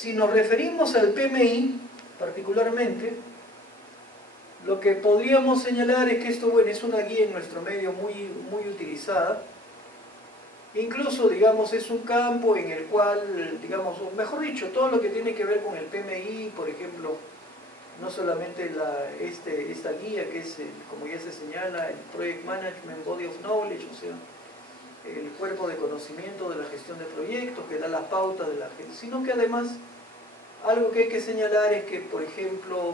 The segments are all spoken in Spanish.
si nos referimos al PMI, particularmente, lo que podríamos señalar es que esto, bueno, es una guía en nuestro medio muy utilizada. Incluso, digamos, es un campo en el cual, digamos, o mejor dicho, todo lo que tiene que ver con el PMI, por ejemplo, no solamente esta guía que es, como ya se señala, el Project Management Body of Knowledge, o sea, el cuerpo de conocimiento de la gestión de proyectos, que da las pautas de la gente, sino que además, algo que hay que señalar es que, por ejemplo,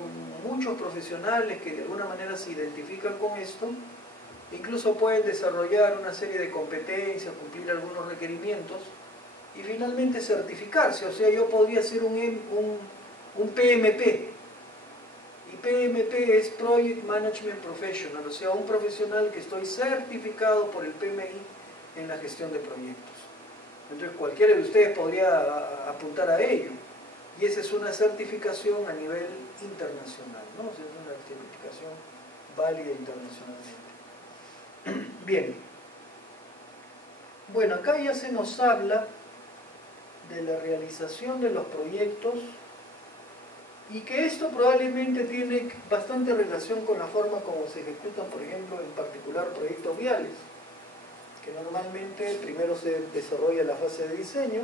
muchos profesionales que de alguna manera se identifican con esto, incluso pueden desarrollar una serie de competencias, cumplir algunos requerimientos y finalmente certificarse. O sea, yo podría ser un PMP, y PMP es Project Management Professional, o sea, un profesional que estoy certificado por el PMI en la gestión de proyectos. Entonces cualquiera de ustedes podría apuntar a ello. Y esa es una certificación a nivel internacional, ¿no? O sea, es una certificación válida internacionalmente. Bien. Bueno, acá ya se nos habla de la realización de los proyectos y que esto probablemente tiene bastante relación con la forma como se ejecutan, por ejemplo, en particular proyectos viales, que normalmente primero se desarrolla la fase de diseño,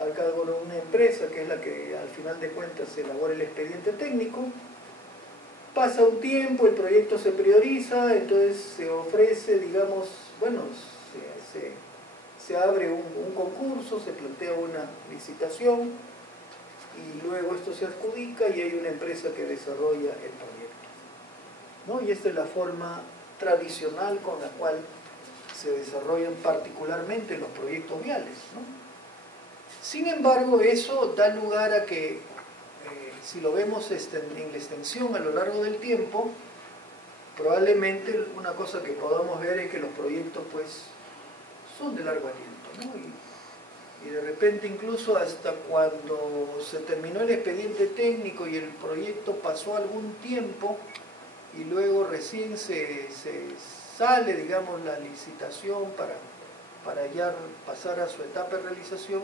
al cargo de una empresa que es la que al final de cuentas elabora el expediente técnico. Pasa un tiempo, el proyecto se prioriza, entonces se ofrece, digamos, bueno, se abre un concurso, se plantea una licitación y luego esto se adjudica y hay una empresa que desarrolla el proyecto, ¿no? Y esta es la forma tradicional con la cual se desarrollan particularmente los proyectos viales, ¿no? Sin embargo, eso da lugar a que, si lo vemos en la extensión a lo largo del tiempo, probablemente una cosa que podamos ver es que los proyectos pues son de largo aliento, ¿no? Y de repente incluso hasta cuando se terminó el expediente técnico y el proyecto pasó algún tiempo y luego recién se sale, digamos, la licitación para ya pasar a su etapa de realización,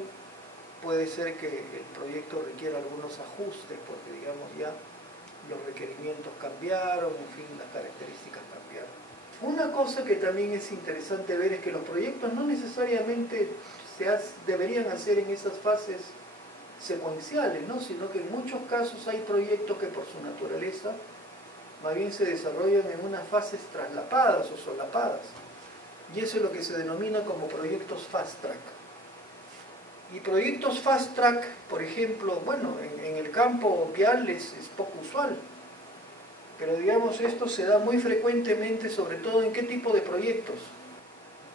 puede ser que el proyecto requiera algunos ajustes porque, digamos, ya los requerimientos cambiaron, en fin, las características cambiaron. Una cosa que también es interesante ver es que los proyectos no necesariamente deberían hacer en esas fases secuenciales, ¿no? Sino que en muchos casos hay proyectos que por su naturaleza más bien se desarrollan en unas fases traslapadas o solapadas. Y eso es lo que se denomina como proyectos fast track. Y proyectos fast track, por ejemplo, bueno, en el campo vial es poco usual, pero digamos esto se da muy frecuentemente, sobre todo en qué tipo de proyectos.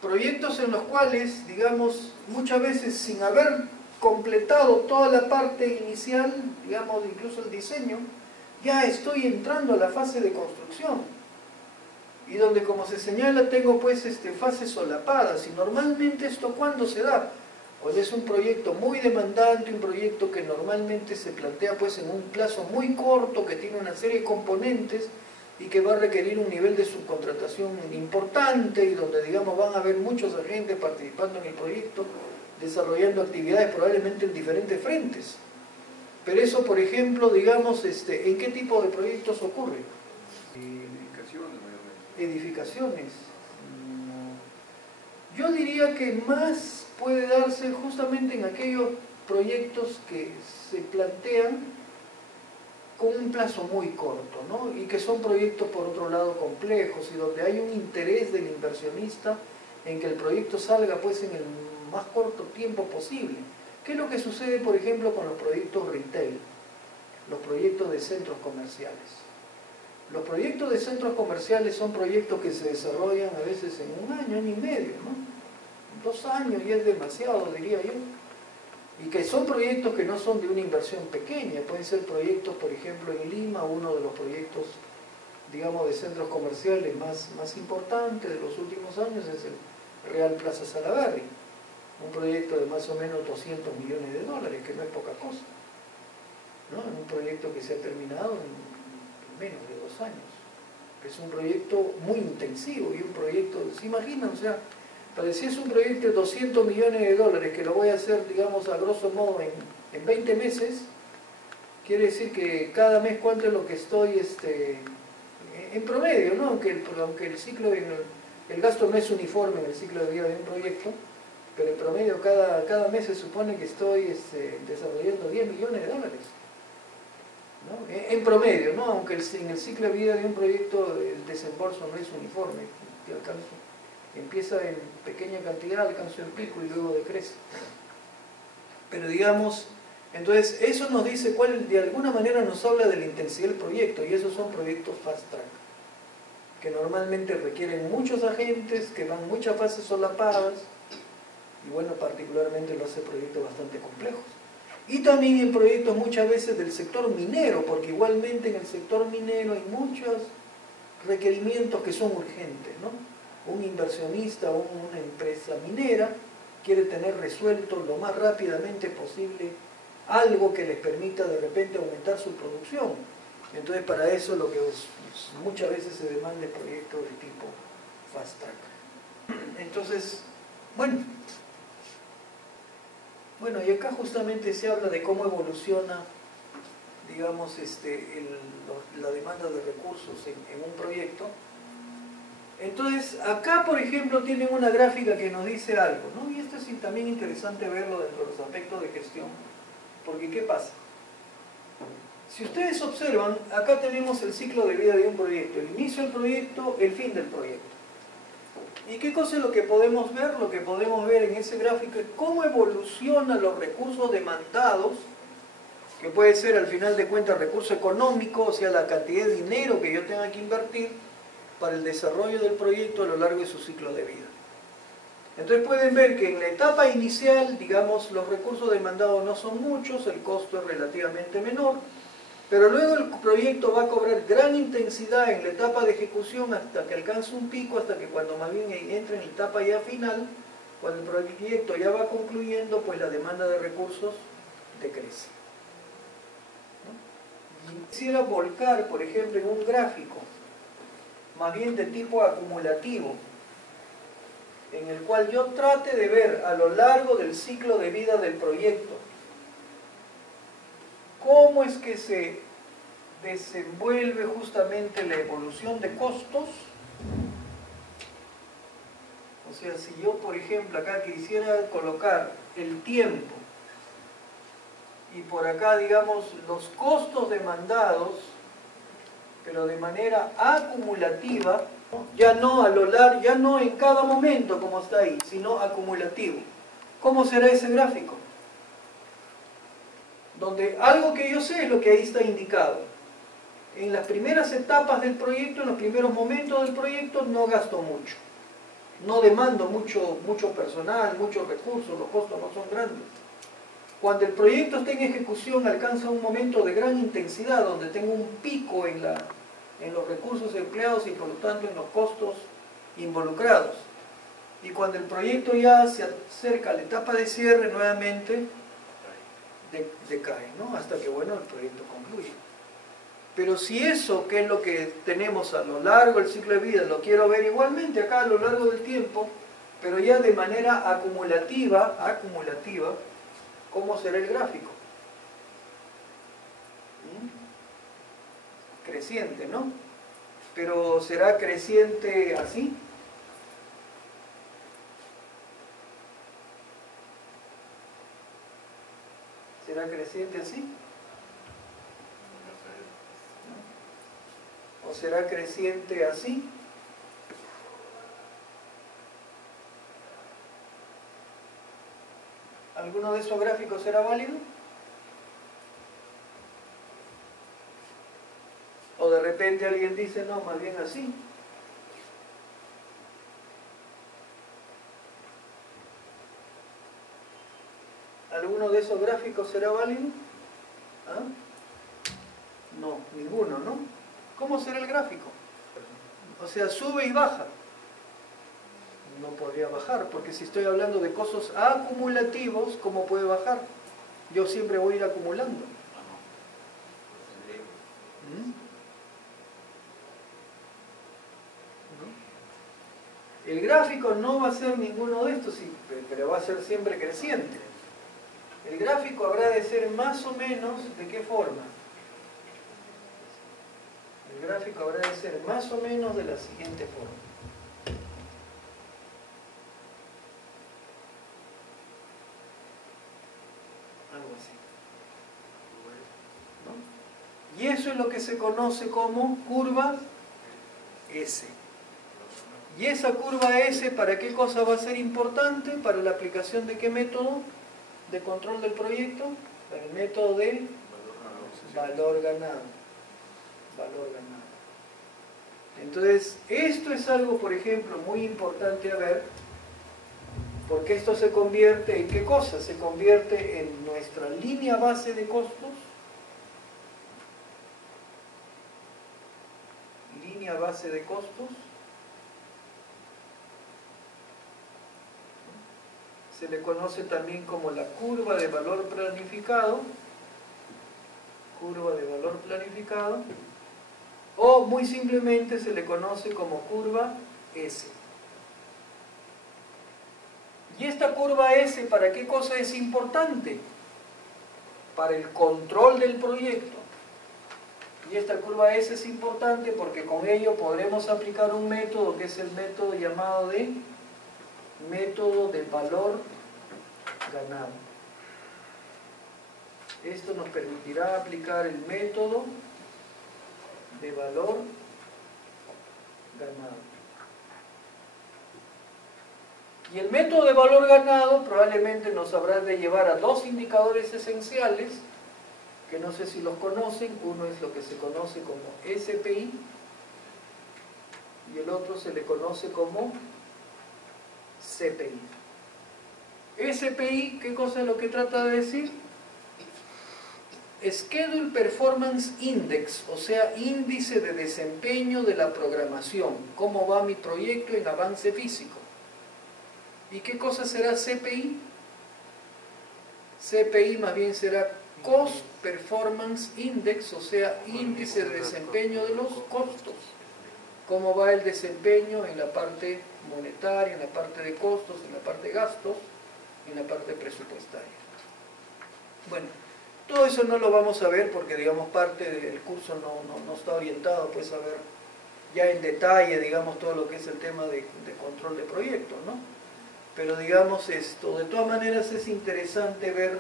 Proyectos en los cuales, digamos, muchas veces sin haber completado toda la parte inicial, digamos, incluso el diseño, ya estoy entrando a la fase de construcción. Y donde, como se señala, tengo pues fases solapadas. Y normalmente esto, ¿cuándo se da? Pues es un proyecto muy demandante, un proyecto que normalmente se plantea pues en un plazo muy corto, que tiene una serie de componentes y que va a requerir un nivel de subcontratación importante y donde, digamos, van a haber muchos agentes participando en el proyecto, desarrollando actividades probablemente en diferentes frentes. Pero eso, por ejemplo, digamos, ¿en qué tipo de proyectos ocurre? Edificaciones, mayormente. Edificaciones. Yo diría que más puede darse justamente en aquellos proyectos que se plantean con un plazo muy corto, ¿no? Y que son proyectos, por otro lado, complejos y donde hay un interés del inversionista en que el proyecto salga pues en el más corto tiempo posible. ¿Qué es lo que sucede, por ejemplo, con los proyectos retail? Los proyectos de centros comerciales. Los proyectos de centros comerciales son proyectos que se desarrollan a veces en un año y medio, ¿no? 2 años ya es demasiado, diría yo. Y que son proyectos que no son de una inversión pequeña, pueden ser proyectos, por ejemplo, en Lima, uno de los proyectos, digamos, de centros comerciales más importantes de los últimos años es el Real Plaza Salaberry, un proyecto de más o menos 200 millones de dólares, que no es poca cosa, ¿no? Un proyecto que se ha terminado en menos de 2 años. Es un proyecto muy intensivo y un proyecto, ¿se imaginan? O sea, para decir es un proyecto de 200 millones de dólares que lo voy a hacer, digamos, a grosso modo En 20 meses, quiere decir que cada mes cuánto es lo que estoy, en promedio, ¿no? Aunque el ciclo, el gasto no es uniforme en el ciclo de vida de un proyecto, pero en promedio cada mes se supone que estoy desarrollando 10 millones de dólares. ¿No? En promedio, ¿no? Aunque en el ciclo de vida de un proyecto el desembolso no es uniforme, empieza en pequeña cantidad, alcanza el pico y luego decrece. Pero digamos, entonces eso nos dice de alguna manera nos habla de la intensidad del proyecto, y esos son proyectos fast track, que normalmente requieren muchos agentes, que van muchas fases solapadas, y bueno, particularmente lo hace proyectos bastante complejos. Y también en proyectos muchas veces del sector minero, porque igualmente en el sector minero hay muchos requerimientos que son urgentes, ¿no? Un inversionista o una empresa minera quiere tener resuelto lo más rápidamente posible algo que les permita de repente aumentar su producción. Entonces para eso lo que muchas veces se demanda es proyectos de tipo fast track. Entonces, bueno, y acá justamente se habla de cómo evoluciona, digamos, la demanda de recursos en un proyecto. Entonces, acá, por ejemplo, tienen una gráfica que nos dice algo, ¿no? Y esto es también interesante verlo dentro de los aspectos de gestión, porque ¿qué pasa? Si ustedes observan, acá tenemos el ciclo de vida de un proyecto, el inicio del proyecto, el fin del proyecto. ¿Y qué cosa es lo que podemos ver? Lo que podemos ver en ese gráfico es cómo evolucionan los recursos demandados, que puede ser al final de cuentas recurso económico, o sea, la cantidad de dinero que yo tenga que invertir para el desarrollo del proyecto a lo largo de su ciclo de vida. Entonces pueden ver que en la etapa inicial, digamos, los recursos demandados no son muchos, el costo es relativamente menor, pero luego el proyecto va a cobrar gran intensidad en la etapa de ejecución hasta que alcance un pico, hasta que cuando más bien entre en la etapa ya final, cuando el proyecto ya va concluyendo, pues la demanda de recursos decrece. ¿No? Quisiera volcar, por ejemplo, en un gráfico, más bien de tipo acumulativo, en el cual yo trate de ver a lo largo del ciclo de vida del proyecto cómo es que se desenvuelve justamente la evolución de costos. O sea, si yo, por ejemplo, acá quisiera colocar el tiempo y por acá, digamos, los costos demandados, pero de manera acumulativa, ya no en cada momento como está ahí, sino acumulativo. ¿Cómo será ese gráfico? Donde algo que yo sé es lo que ahí está indicado. En las primeras etapas del proyecto, en los primeros momentos del proyecto, no gasto mucho. No demando mucho personal, muchos recursos, los costos no son grandes. Cuando el proyecto está en ejecución, alcanza un momento de gran intensidad, donde tengo un pico en los recursos empleados y por lo tanto en los costos involucrados. Y cuando el proyecto ya se acerca a la etapa de cierre, nuevamente decae, ¿no? Hasta que, bueno, el proyecto concluye. Pero si eso, que es lo que tenemos a lo largo del ciclo de vida, lo quiero ver igualmente acá a lo largo del tiempo, pero ya de manera acumulativa, ¿cómo será el gráfico? Creciente, ¿no? Pero ¿será creciente así? ¿Será creciente así? ¿O será creciente así? ¿Alguno de esos gráficos será válido? O de repente alguien dice, no, más bien así. ¿Alguno de esos gráficos será válido? ¿Ah? No, ninguno, ¿no? ¿Cómo será el gráfico? O sea, sube y baja. No podría bajar, porque si estoy hablando de costos acumulativos, ¿cómo puede bajar? Yo siempre voy a ir acumulando. El gráfico no va a ser ninguno de estos, pero va a ser siempre creciente. El gráfico habrá de ser más o menos, ¿de qué forma? El gráfico habrá de ser más o menos de la siguiente forma. Algo así. ¿No? Y eso es lo que se conoce como curva S. ¿Y esa curva S para qué cosa va a ser importante? ¿Para la aplicación de qué método de control del proyecto? Para el método de valor ganado. Valor ganado. Entonces, esto es algo, por ejemplo, muy importante a ver, porque esto se convierte en qué cosa? Se convierte en nuestra línea base de costos, línea base de costos, se le conoce también como la curva de valor planificado, o muy simplemente se le conoce como curva S. ¿Y esta curva S para qué cosa es importante? Para el control del proyecto. Y esta curva S es importante porque con ello podremos aplicar un método que es el método llamado de método de valor ganado. Esto nos permitirá aplicar el método de valor ganado. Y el método de valor ganado probablemente nos habrá de llevar a dos indicadores esenciales, que no sé si los conocen. Uno es lo que se conoce como SPI y el otro se le conoce como CPI. SPI, ¿qué cosa es lo que trata de decir? Schedule Performance Index, o sea, índice de desempeño de la programación. ¿Cómo va mi proyecto en avance físico? ¿Y qué cosa será CPI? CPI más bien será Cost Performance Index, o sea, índice de desempeño de los costos. ¿Cómo va el desempeño en la parte monetaria, en la parte de costos, en la parte de gastos, en la parte presupuestaria? Bueno, todo eso no lo vamos a ver porque, digamos, parte del curso no está orientado pues a ver ya en detalle, digamos, todo lo que es el tema de control de proyectos, ¿no? Pero, digamos, esto, de todas maneras es interesante ver,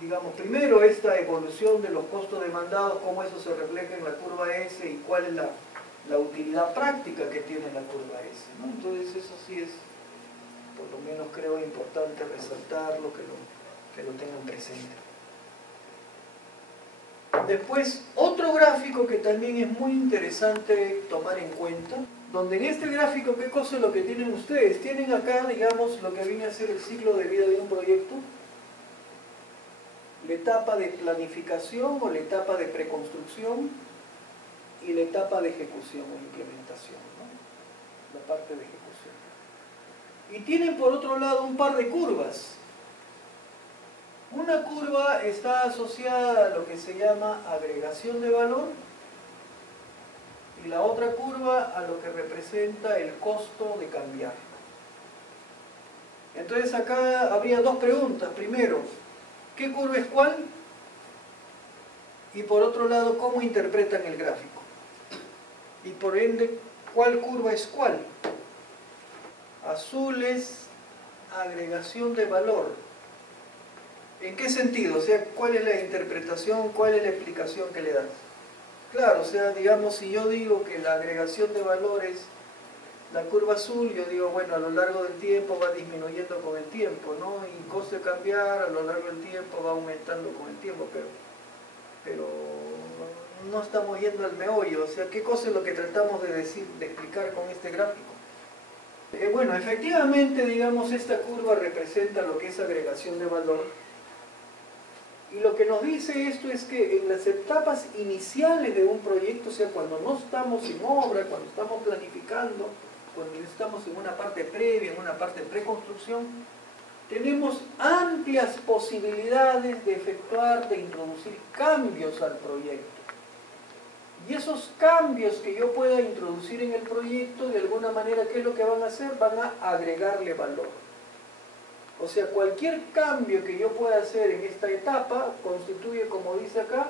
digamos, primero esta evolución de los costos demandados, cómo eso se refleja en la curva S y cuál es la utilidad práctica que tiene la curva S, ¿no? Entonces eso sí es, por lo menos creo importante resaltarlo, que lo tengan presente. Después, otro gráfico que también es muy interesante tomar en cuenta, donde en este gráfico, ¿qué cosa es lo que tienen ustedes? Tienen acá, digamos, lo que viene a ser el ciclo de vida de un proyecto, la etapa de planificación o la etapa de preconstrucción y la etapa de ejecución o implementación, ¿no? La parte de ejecución. Y tienen por otro lado un par de curvas. Una curva está asociada a lo que se llama agregación de valor y la otra curva a lo que representa el costo de cambiar. Entonces acá habría dos preguntas. Primero, ¿qué curva es cuál? Y por otro lado, ¿cómo interpretan el gráfico? Y por ende, ¿cuál curva es cuál? Azul es agregación de valor. ¿En qué sentido? O sea, ¿cuál es la interpretación, cuál es la explicación que le das? Claro, o sea, digamos, si yo digo que la agregación de valor es la curva azul, yo digo, bueno, a lo largo del tiempo va disminuyendo con el tiempo, ¿no? Y costo de cambiar a lo largo del tiempo va aumentando con el tiempo, pero no estamos yendo al meollo. O sea, ¿qué cosa es lo que tratamos de decir, de explicar con este gráfico? Bueno, efectivamente, digamos, esta curva representa lo que es agregación de valor. Y lo que nos dice esto es que en las etapas iniciales de un proyecto, o sea, cuando no estamos en obra, cuando estamos planificando, cuando estamos en una parte previa, en una parte de preconstrucción, tenemos amplias posibilidades de efectuar, de introducir cambios al proyecto. Y esos cambios que yo pueda introducir en el proyecto, de alguna manera, ¿qué es lo que van a hacer? Van a agregarle valor. O sea, cualquier cambio que yo pueda hacer en esta etapa constituye, como dice acá,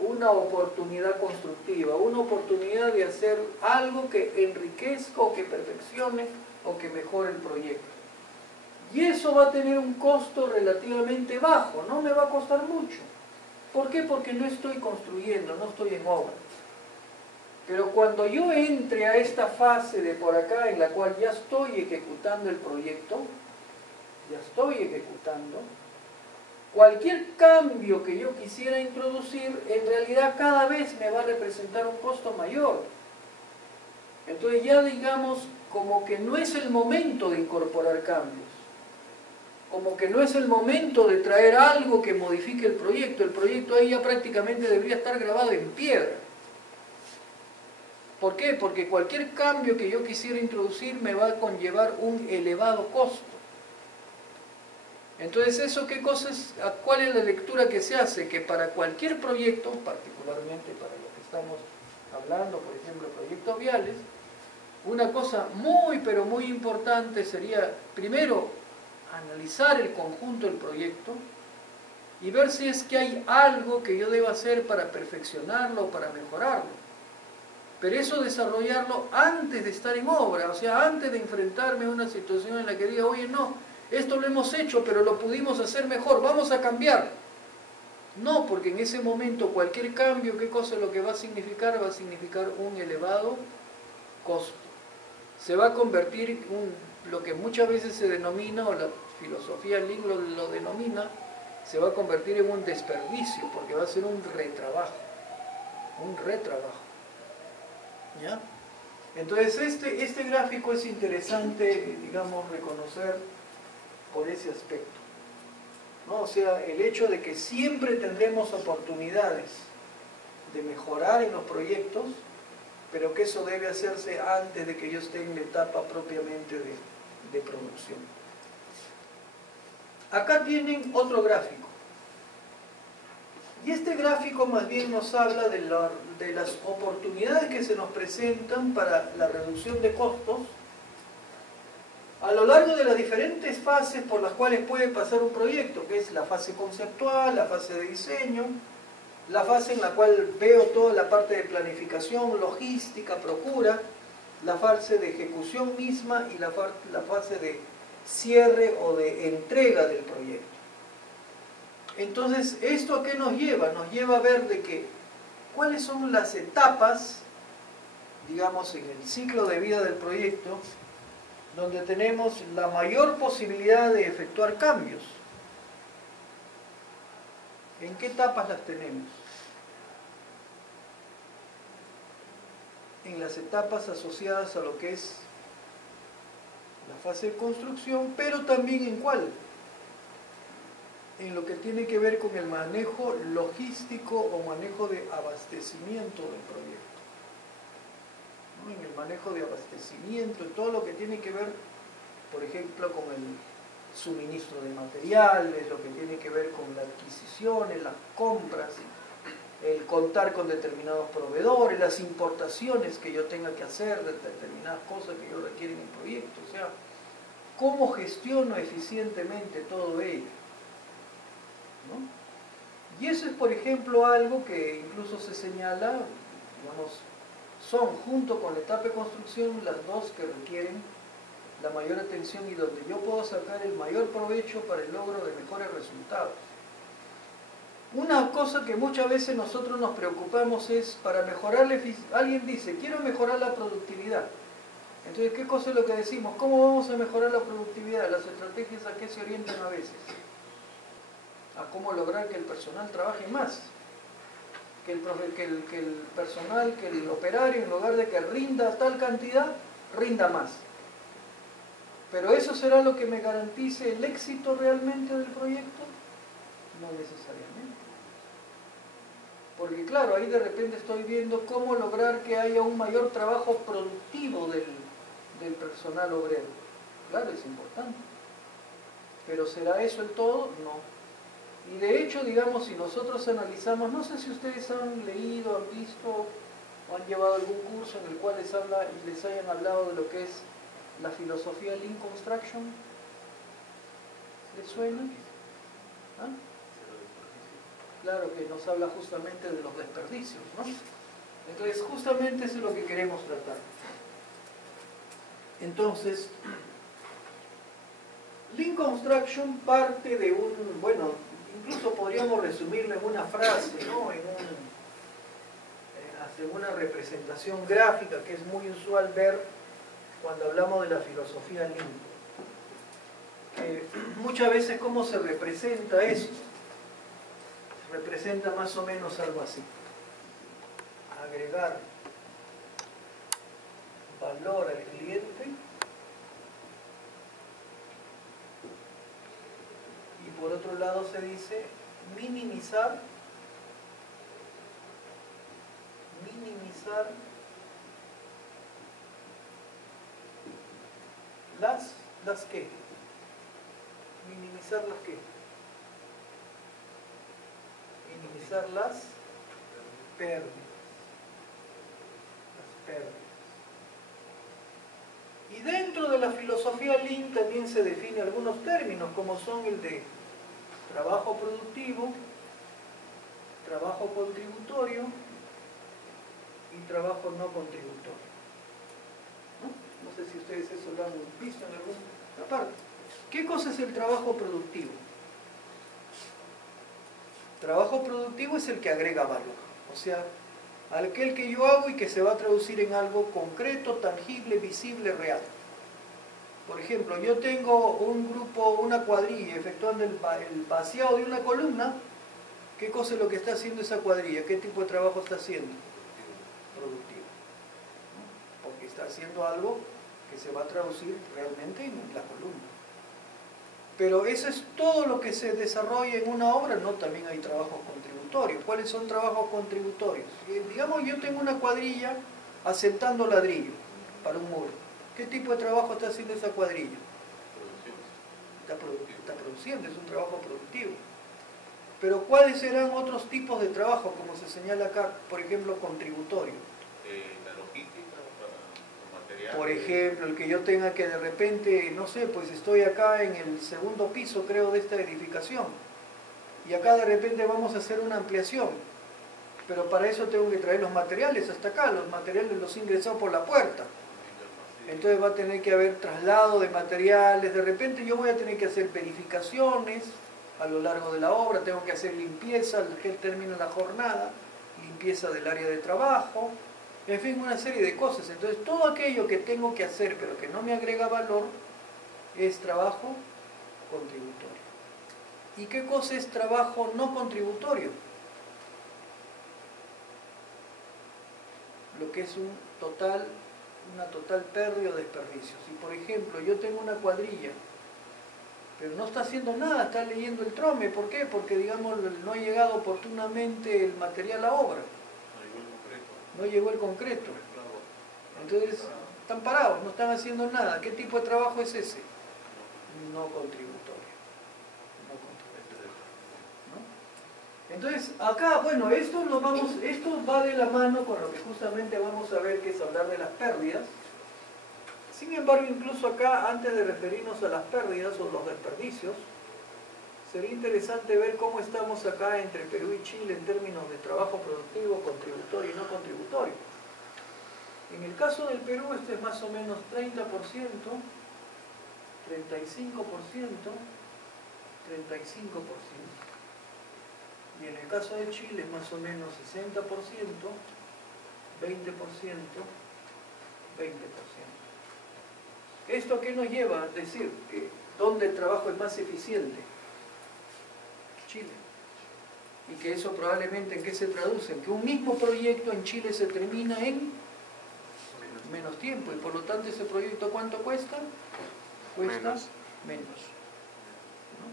una oportunidad constructiva, una oportunidad de hacer algo que enriquezca o que perfeccione o que mejore el proyecto. Y eso va a tener un costo relativamente bajo, no me va a costar mucho. ¿Por qué? Porque no estoy construyendo, no estoy en obra. Pero cuando yo entre a esta fase de por acá en la cual ya estoy ejecutando el proyecto, ya estoy ejecutando, cualquier cambio que yo quisiera introducir, en realidad cada vez me va a representar un costo mayor. Entonces ya digamos como que no es el momento de incorporar cambios, como que no es el momento de traer algo que modifique el proyecto ahí ya prácticamente debería estar grabado en piedra. ¿Por qué? Porque cualquier cambio que yo quisiera introducir me va a conllevar un elevado costo. Entonces, ¿eso qué cosa es? ¿Cuál es la lectura que se hace? Que para cualquier proyecto, particularmente para lo que estamos hablando, por ejemplo, proyectos viales, una cosa muy, pero muy importante sería, primero, analizar el conjunto del proyecto y ver si es que hay algo que yo deba hacer para perfeccionarlo o para mejorarlo. Pero eso desarrollarlo antes de estar en obra, o sea, antes de enfrentarme a una situación en la que diga, oye, no, esto lo hemos hecho, pero lo pudimos hacer mejor, vamos a cambiar. No, porque en ese momento cualquier cambio, ¿qué cosa es lo que va a significar? Va a significar un elevado costo. Se va a convertir en lo que muchas veces se denomina, o la filosofía Lean lo denomina, se va a convertir en un desperdicio, porque va a ser un retrabajo. Un retrabajo. ¿Ya? Entonces este gráfico es interesante, digamos, reconocer por ese aspecto, ¿no? O sea, el hecho de que siempre tendremos oportunidades de mejorar en los proyectos, pero que eso debe hacerse antes de que yo esté en la etapa propiamente de producción. Acá tienen otro gráfico. Y este gráfico más bien nos habla de las oportunidades que se nos presentan para la reducción de costos a lo largo de las diferentes fases por las cuales puede pasar un proyecto, que es la fase conceptual, la fase de diseño, la fase en la cual veo toda la parte de planificación, logística, procura, la fase de ejecución misma y la fase de cierre o de entrega del proyecto. Entonces, ¿esto a qué nos lleva? Nos lleva a ver de que cuáles son las etapas, digamos, en el ciclo de vida del proyecto, donde tenemos la mayor posibilidad de efectuar cambios. ¿En qué etapas las tenemos? En las etapas asociadas a lo que es la fase de construcción, pero también ¿en cuál? En lo que tiene que ver con el manejo logístico o manejo de abastecimiento del proyecto, ¿no? En el manejo de abastecimiento, todo lo que tiene que ver, por ejemplo, con el suministro de materiales, lo que tiene que ver con las adquisiciones, las compras, el contar con determinados proveedores, las importaciones que yo tenga que hacer de determinadas cosas que yo requieren en el proyecto, o sea, cómo gestiono eficientemente todo ello, ¿no? Y eso es, por ejemplo, algo que incluso se señala, digamos, son junto con la etapa de construcción las dos que requieren la mayor atención y donde yo puedo sacar el mayor provecho para el logro de mejores resultados. Una cosa que muchas veces nosotros nos preocupamos es para mejorar la eficiencia. Alguien dice, quiero mejorar la productividad. Entonces, ¿qué cosa es lo que decimos? ¿Cómo vamos a mejorar la productividad? Las estrategias ¿a qué se orientan a veces? A cómo lograr que el personal trabaje más. Que el personal, que el operario, en lugar de que rinda tal cantidad, rinda más. ¿Pero eso será lo que me garantice el éxito realmente del proyecto? No necesariamente. Porque claro, ahí de repente estoy viendo cómo lograr que haya un mayor trabajo productivo del personal obrero. Claro, es importante. ¿Pero será eso el todo? No. Y de hecho, digamos, si nosotros analizamos, no sé si ustedes han leído, han visto o han llevado algún curso en el cual les hayan hablado de lo que es la filosofía Lean Construction. ¿Les suena? ¿Ah? Claro que nos habla justamente de los desperdicios, ¿no? Entonces, justamente eso es lo que queremos tratar. Entonces, Lean Construction parte de un, bueno, incluso podríamos resumirlo en una frase, ¿no? Hasta en una representación gráfica que es muy usual ver cuando hablamos de la filosofía Lean. Muchas veces, ¿cómo se representa eso? Se representa más o menos algo así. Agregar valor al cliente y por otro lado se dice minimizar las ¿qué? Minimizar las ¿qué? Minimizar las pérdidas. Y dentro de la filosofía Lean también se definen algunos términos, como son el de trabajo productivo, trabajo contributorio y trabajo no contributorio. No sé si ustedes eso lo han visto en alguna parte. ¿Qué cosa es el trabajo productivo? Trabajo productivo es el que agrega valor, o sea, aquel que yo hago y que se va a traducir en algo concreto, tangible, visible, real. Por ejemplo, yo tengo un grupo, una cuadrilla efectuando el vaciado de una columna. ¿Qué cosa es lo que está haciendo esa cuadrilla? ¿Qué tipo de trabajo está haciendo? Productivo. Porque está haciendo algo que se va a traducir realmente en la columna. Pero eso es todo lo que se desarrolla en una obra. No, también hay trabajos contributorios. ¿Cuáles son trabajos contributorios? Digamos, yo tengo una cuadrilla asentando ladrillo para un muro. ¿Qué tipo de trabajo está haciendo esa cuadrilla? Está produciendo, es un trabajo productivo. Pero ¿cuáles serán otros tipos de trabajo, como se señala acá, por ejemplo, contributorio? La logística para materiales. Por ejemplo, el que yo tenga que de repente, no sé, pues estoy acá en el segundo piso, creo, de esta edificación. Y acá de repente vamos a hacer una ampliación. Pero para eso tengo que traer los materiales hasta acá. Los materiales los he ingresado por la puerta. Entonces va a tener que haber traslado de materiales. De repente yo voy a tener que hacer verificaciones a lo largo de la obra. Tengo que hacer limpieza al que termine la jornada. Limpieza del área de trabajo. En fin, una serie de cosas. Entonces todo aquello que tengo que hacer pero que no me agrega valor es trabajo contributorio. ¿Y qué cosa es trabajo no contributorio? Lo que es una total pérdida o desperdicio. Si por ejemplo yo tengo una cuadrilla, pero no está haciendo nada, está leyendo el trome, ¿por qué? Porque digamos no ha llegado oportunamente el material a obra. No llegó el concreto. Entonces están parados, no están haciendo nada. ¿Qué tipo de trabajo es ese? No contributorio. ¿No? Entonces acá, bueno, esto va de la mano con lo que justamente vamos a ver, que es hablar de las pérdidas. Sin embargo, incluso acá, antes de referirnos a las pérdidas o los desperdicios, sería interesante ver cómo estamos acá entre Perú y Chile en términos de trabajo productivo, contributorio y no contributorio. En el caso del Perú esto es más o menos 30%, 35%, 35%. Y en el caso de Chile es más o menos 60%, 20%, 20%. ¿Esto qué nos lleva a decir? Que ¿dónde el trabajo es más eficiente? Chile. Y que eso probablemente, ¿en qué se traduce? En que un mismo proyecto en Chile se termina en menos tiempo. Y por lo tanto, ¿ese proyecto cuánto cuesta? Cuesta menos. ¿No?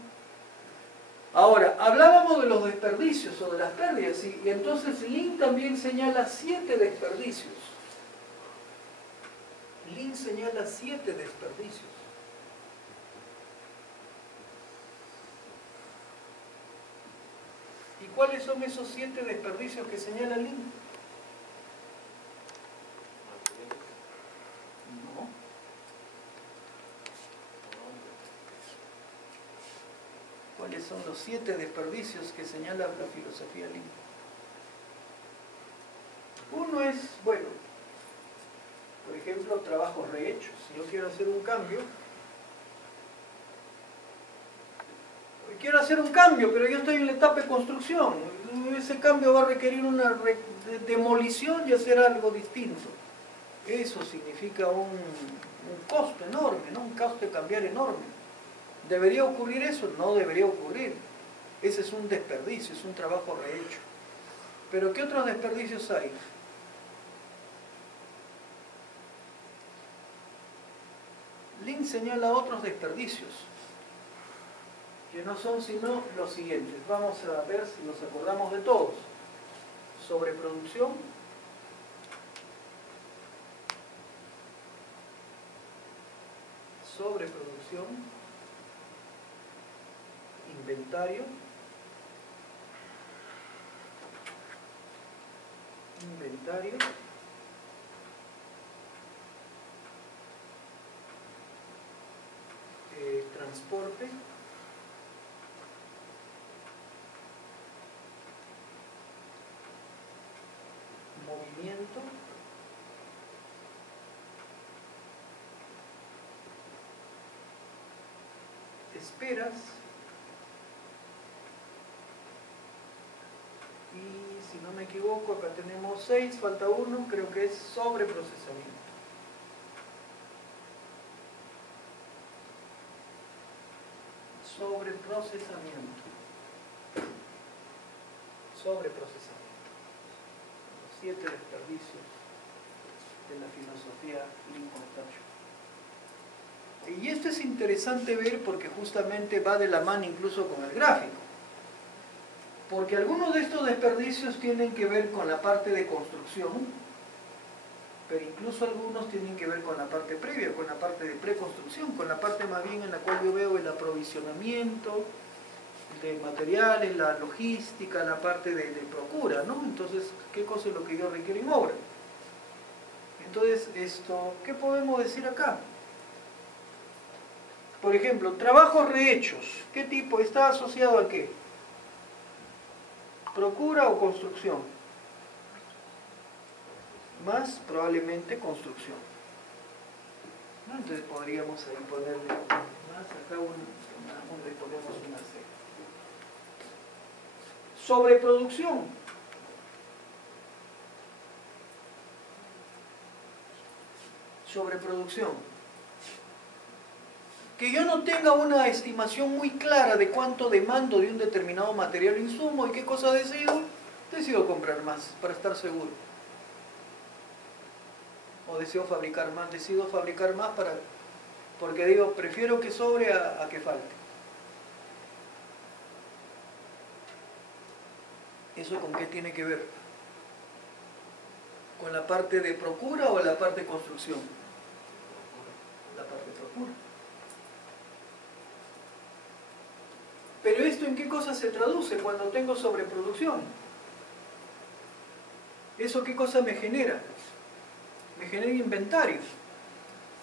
Ahora, hablábamos de los desperdicios o de las pérdidas. Y entonces Lean también señala 7 desperdicios. Lean señala 7 desperdicios. ¿Y cuáles son esos 7 desperdicios que señala Lean? No. cuáles son los 7 desperdicios que señala la filosofía Lean. Uno es, bueno, por ejemplo, trabajos rehechos. Si yo quiero hacer un cambio, pero yo estoy en la etapa de construcción. Ese cambio va a requerir una demolición y hacer algo distinto. Eso significa un costo enorme, ¿no? Un costo de cambiar enorme. ¿Debería ocurrir eso? No debería ocurrir. Ese es un desperdicio, es un trabajo rehecho. Pero ¿qué otros desperdicios hay? Lean señala otros desperdicios, que no son sino los siguientes. Vamos a ver si nos acordamos de todos. Sobreproducción, inventario, transporte, movimiento, esperas, y si no me equivoco acá tenemos 6, falta uno, creo que es sobreprocesamiento. Sobreprocesamiento. Los 7 desperdicios de la filosofía Lincoln Thatcher. Y esto es interesante ver porque justamente va de la mano incluso con el gráfico. Porque algunos de estos desperdicios tienen que ver con la parte de construcción, pero incluso algunos tienen que ver con la parte previa, con la parte de preconstrucción, con la parte más bien en la cual yo veo el aprovisionamiento de materiales, la logística, la parte de procura, ¿no? Entonces, ¿qué cosa es lo que yo requiero en obra? Entonces, ¿qué podemos decir acá? Por ejemplo, trabajos rehechos. ¿Qué tipo? ¿Está asociado a qué? ¿Procura o construcción? Más probablemente construcción. ¿No? Entonces podríamos ahí ponerle más, acá le ponemos una C. Sobreproducción. Sobreproducción. Que yo no tenga una estimación muy clara de cuánto demando de un determinado material o insumo y qué cosa decido comprar más para estar seguro. O decido fabricar más, porque digo, prefiero que sobre a que falte. ¿Eso con qué tiene que ver? ¿Con la parte de procura o la parte de construcción? La parte de procura. Pero ¿esto en qué cosa se traduce cuando tengo sobreproducción? ¿Eso qué cosa me genera? Me genera inventarios.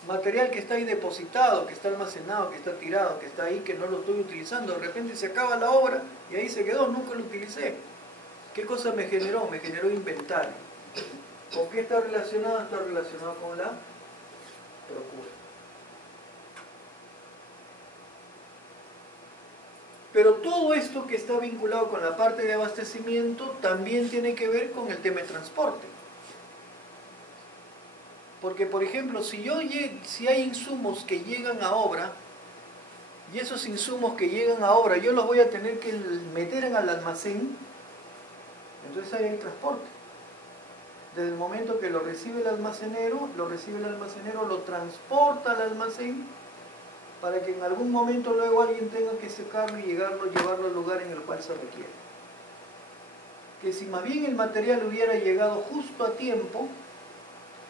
Material que está ahí depositado, que está almacenado, que está tirado, que está ahí, que no lo estoy utilizando. De repente se acaba la obra y ahí se quedó, nunca lo utilicé. ¿Qué cosa me generó? Me generó inventario. ¿Con qué está relacionado? Está relacionado con la procura. Pero todo esto que está vinculado con la parte de abastecimiento también tiene que ver con el tema de transporte. Porque, por ejemplo, si hay insumos que llegan a obra, y esos insumos que llegan a obra yo los voy a tener que meter en el almacén, entonces hay el transporte. Desde el momento que lo recibe el almacenero, lo transporta al almacén, para que en algún momento luego alguien tenga que secarlo y llevarlo al lugar en el cual se requiere. Que si más bien el material hubiera llegado justo a tiempo,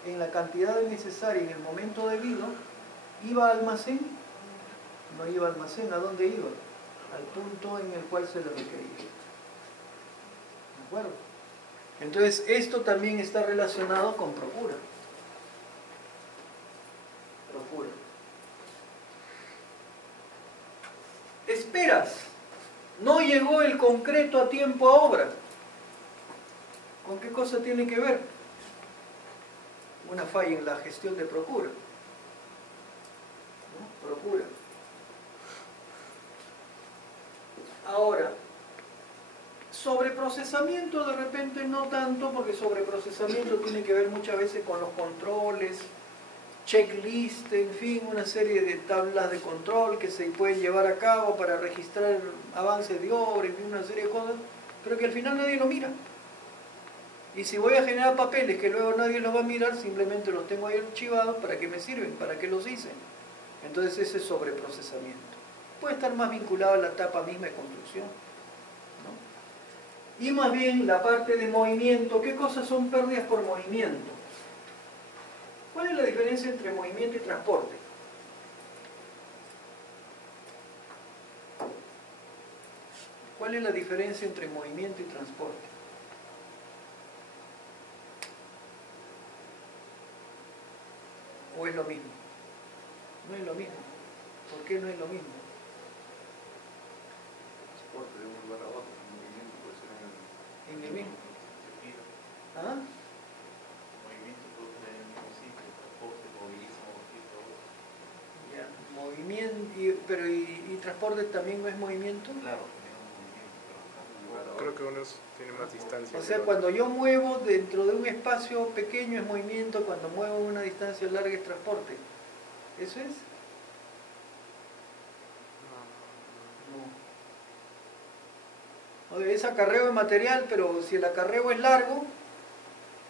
en la cantidad necesaria, en el momento debido, ¿iba al almacén? No iba al almacén, ¿a dónde iba? Al punto en el cual se le requería. ¿De acuerdo? Entonces, esto también está relacionado con procura. Esperas. No llegó el concreto a tiempo a obra. ¿Con qué cosa tiene que ver? Una falla en la gestión de procura. ¿No? Procura. Ahora, sobreprocesamiento de repente no tanto, porque sobreprocesamiento tiene que ver muchas veces con los controles, checklist, en fin, una serie de tablas de control que se pueden llevar a cabo para registrar avances de obra, en fin, una serie de cosas, pero que al final nadie lo mira. Y si voy a generar papeles que luego nadie los va a mirar, simplemente los tengo ahí archivados, ¿para qué me sirven? ¿Para qué los hice? Entonces ese es sobreprocesamiento. Puede estar más vinculado a la etapa misma de construcción, ¿no? Y más bien la parte de movimiento, ¿qué cosas son pérdidas por movimiento? ¿Cuál es la diferencia entre movimiento y transporte? ¿Cuál es la diferencia entre movimiento y transporte? ¿O es lo mismo? No es lo mismo. ¿Por qué no es lo mismo? Transporte de un lugar a otro, el movimiento puede ser En el mismo. ¿Ah? Movimiento puede ser en el mismo sitio, transporte, moviliza, movimiento. Ya, movimiento, pero ¿y transporte también no es movimiento? Claro, también un movimiento, pero acá un lugar a Creo otro. que uno tiene más distancia. O sea, cuando yo muevo dentro de un espacio pequeño es movimiento, cuando muevo una distancia larga es transporte. ¿Eso es? No. O sea, es acarreo de material, pero si el acarreo es largo,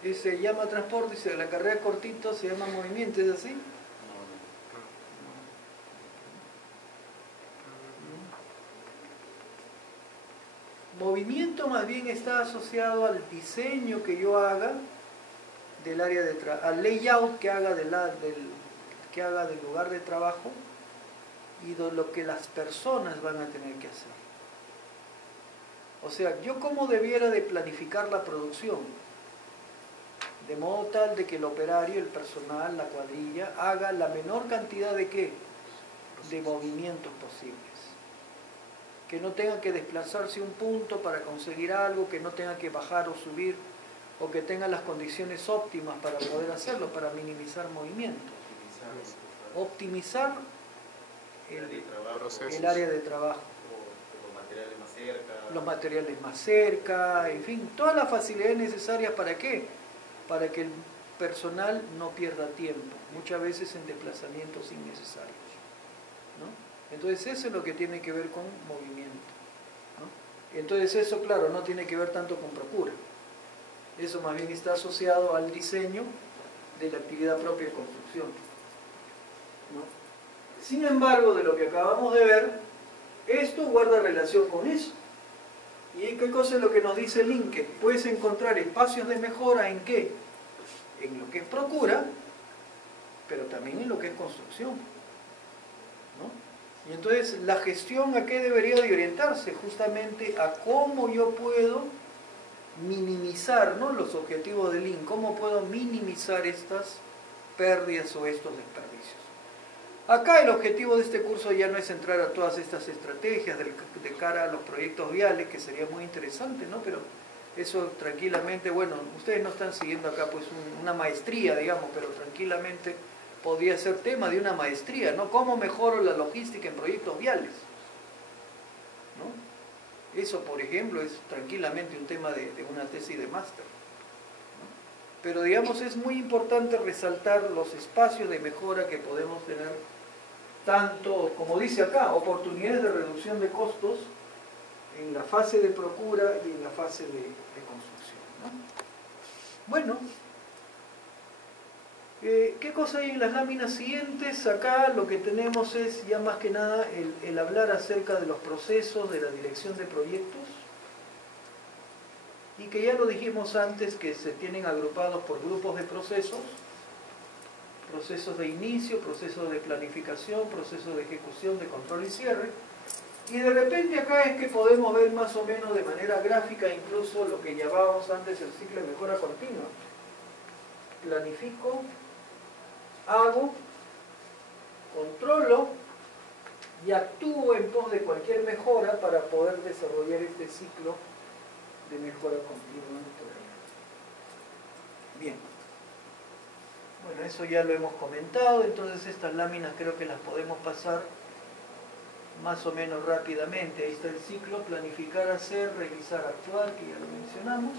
se llama transporte, y si el acarreo es cortito, se llama movimiento, ¿es así? Movimiento más bien está asociado al diseño que yo haga del área de trabajo, al layout que haga del lugar de trabajo y de lo que las personas van a tener que hacer. O sea, yo cómo debiera de planificar la producción, de modo tal de que el operario, el personal, la cuadrilla, haga la menor cantidad de ¿qué? De movimientos posibles. Que no tenga que desplazarse un punto para conseguir algo, que no tenga que bajar o subir, o que tenga las condiciones óptimas para poder hacerlo, para minimizar movimientos. Optimizar el área de trabajo. Los materiales más cerca. Los materiales más cerca, en fin, todas las facilidades necesarias ¿para qué? Para que el personal no pierda tiempo, muchas veces en desplazamientos innecesarios, ¿no? Entonces eso es lo que tiene que ver con movimiento, ¿no? Entonces eso, claro, no tiene que ver tanto con procura. Eso más bien está asociado al diseño de la actividad propia de construcción, ¿no? Sin embargo, de lo que acabamos de ver, esto guarda relación con eso. ¿Y qué cosa es lo que nos dice el INCE? Puedes encontrar espacios de mejora ¿en qué? En lo que es procura, pero también en lo que es construcción, ¿no? Y entonces la gestión ¿a qué debería de orientarse? Justamente a cómo yo puedo minimizar, ¿no?, los objetivos del INCE, cómo puedo minimizar estas pérdidas o estos desperdicios. Acá el objetivo de este curso ya no es entrar a todas estas estrategias de cara a los proyectos viales, que sería muy interesante, ¿no? Pero eso tranquilamente, bueno, ustedes no están siguiendo acá pues una maestría, digamos, pero tranquilamente podría ser tema de una maestría, ¿no? ¿Cómo mejoro la logística en proyectos viales? ¿No? Eso, por ejemplo, es tranquilamente un tema de una tesis de máster, ¿no? Pero, digamos, es muy importante resaltar los espacios de mejora que podemos tener, tanto, como dice acá, oportunidades de reducción de costos en la fase de procura y en la fase de construcción, ¿no? Bueno, ¿qué cosa hay en las láminas siguientes? Acá lo que tenemos es ya más que nada el hablar acerca de los procesos de la dirección de proyectos, y que ya lo dijimos antes que se tienen agrupados por grupos de procesos: procesos de inicio, procesos de planificación, procesos de ejecución, de control y cierre. Y de repente acá es que podemos ver más o menos de manera gráfica incluso lo que llamábamos antes el ciclo de mejora continua. Planifico, hago, controlo y actúo en pos de cualquier mejora para poder desarrollar este ciclo de mejora continua. Bien. Bueno, eso ya lo hemos comentado, entonces estas láminas creo que las podemos pasar más o menos rápidamente. Ahí está el ciclo: planificar, hacer, revisar, actuar, que ya lo mencionamos.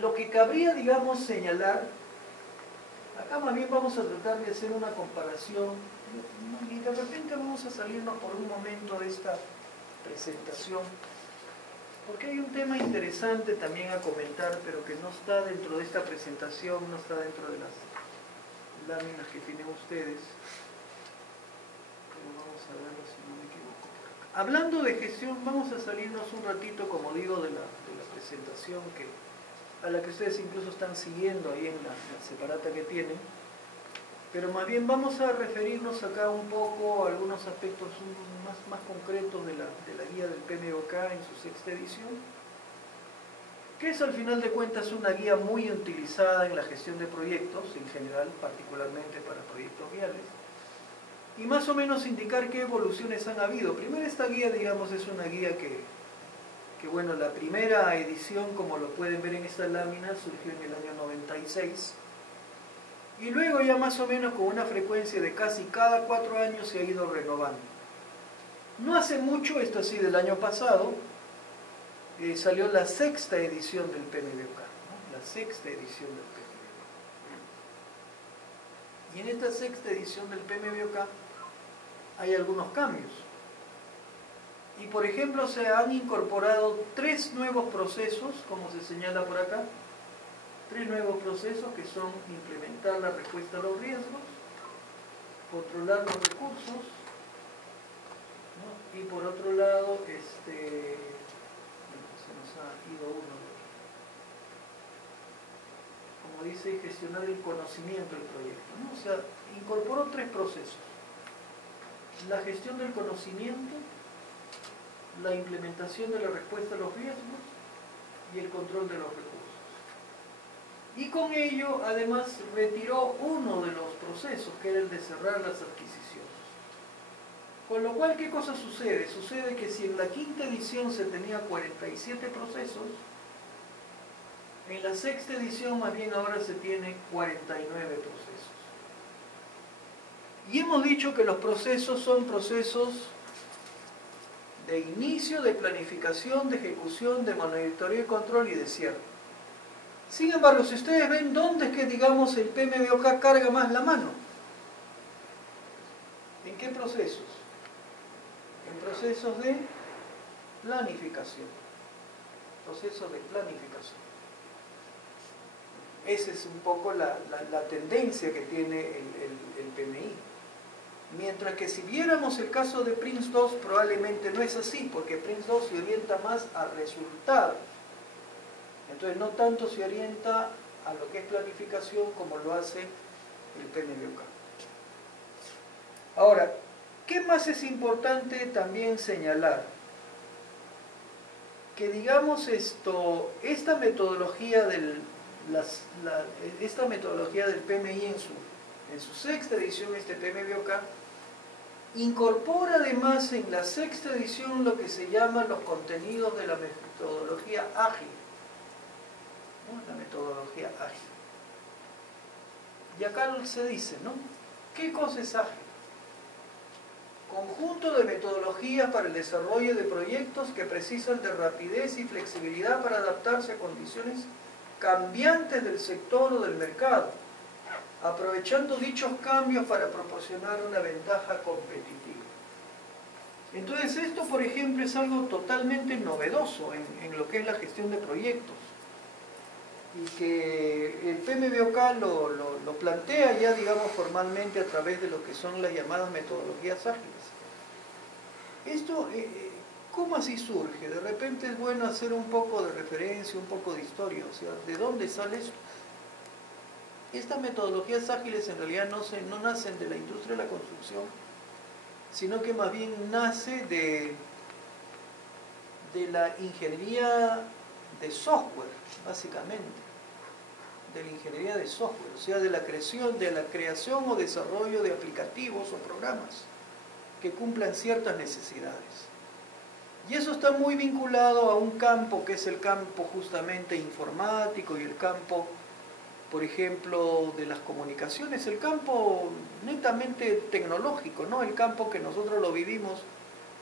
Lo que cabría, digamos, señalar, acá más bien vamos a tratar de hacer una comparación y de repente vamos a salirnos por un momento de esta presentación, porque hay un tema interesante también a comentar, pero que no está dentro de esta presentación, no está dentro de las láminas que tienen ustedes. Pero vamos a verlo si no me equivoco por acá. Hablando de gestión, vamos a salirnos un ratito, como digo, de la presentación a la que ustedes incluso están siguiendo ahí en la separata que tienen. Pero más bien vamos a referirnos acá un poco a algunos aspectos más concretos de la guía del PMBOK en su sexta edición, que es, al final de cuentas, una guía muy utilizada en la gestión de proyectos en general, particularmente para proyectos viales, y más o menos indicar qué evoluciones han habido. Primero, esta guía, digamos, es una guía que bueno, la primera edición, como lo pueden ver en esta lámina, surgió en el año 96, y luego ya más o menos con una frecuencia de casi cada 4 años se ha ido renovando. No hace mucho, esto así del año pasado, salió la sexta edición del PMBOK, ¿no? La sexta edición del PMBOK. Y en esta sexta edición del PMBOK hay algunos cambios. Y por ejemplo se han incorporado 3 nuevos procesos, como se señala por acá. 3 nuevos procesos que son implementar la respuesta a los riesgos, controlar los recursos, ¿no? Y por otro lado, se nos ha ido uno, como dice, gestionar el conocimiento del proyecto, ¿no? O sea, incorporó 3 procesos: la gestión del conocimiento, la implementación de la respuesta a los riesgos y el control de los recursos. Y con ello, además, retiró uno de los procesos, que era el de cerrar las adquisiciones. Con lo cual, ¿qué cosa sucede? Sucede que si en la quinta edición se tenía 47 procesos, en la sexta edición más bien ahora se tiene 49 procesos. Y hemos dicho que los procesos son procesos de inicio, de planificación, de ejecución, de monitoreo y control y de cierre. Sin embargo, si ustedes ven dónde es que, digamos, el PMBOK carga más la mano, ¿en qué procesos? En procesos de planificación. Procesos de planificación. Esa es un poco la tendencia que tiene el PMI. Mientras que si viéramos el caso de PRINCE2, probablemente no es así, porque PRINCE2 se orienta más a resultados. Entonces no tanto se orienta a lo que es planificación como lo hace el PMBOK. Ahora, ¿qué más es importante también señalar? Que, digamos, esta metodología del PMI en su sexta edición, este PMBOK, incorpora además en la sexta edición lo que se llaman los contenidos de la metodología ágil, ¿no? La metodología ágil. Y acá se dice, ¿no? ¿Qué cosa es ágil? Conjunto de metodologías para el desarrollo de proyectos que precisan de rapidez y flexibilidad para adaptarse a condiciones cambiantes del sector o del mercado, aprovechando dichos cambios para proporcionar una ventaja competitiva. Entonces esto, por ejemplo, es algo totalmente novedoso en lo que es la gestión de proyectos, y que el PMBOK lo plantea ya, digamos, formalmente a través de lo que son las llamadas metodologías ágiles. Esto, ¿cómo así surge? De repente es bueno hacer un poco de referencia, un poco de historia, o sea, ¿de dónde sale esto? Estas metodologías ágiles en realidad no nacen de la industria de la construcción, sino que más bien nace de la ingeniería de software, básicamente. de la ingeniería de software, o sea, de la creación o desarrollo de aplicativos o programas que cumplan ciertas necesidades. Y eso está muy vinculado a un campo que es el campo justamente informático y el campo, por ejemplo, de las comunicaciones, el campo netamente tecnológico, ¿no? El campo que nosotros lo vivimos,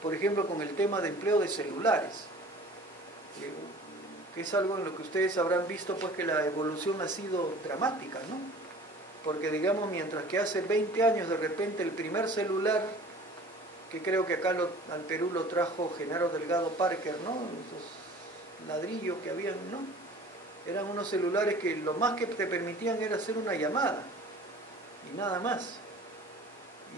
por ejemplo, con el tema de empleo de celulares, que es algo en lo que ustedes habrán visto pues que la evolución ha sido dramática, ¿no? Porque digamos, mientras que hace 20 años de repente el primer celular, que creo que acá al Perú lo trajo Genaro Delgado Parker, ¿no? Esos ladrillos que habían, ¿no? Eran unos celulares que lo más que te permitían era hacer una llamada y nada más.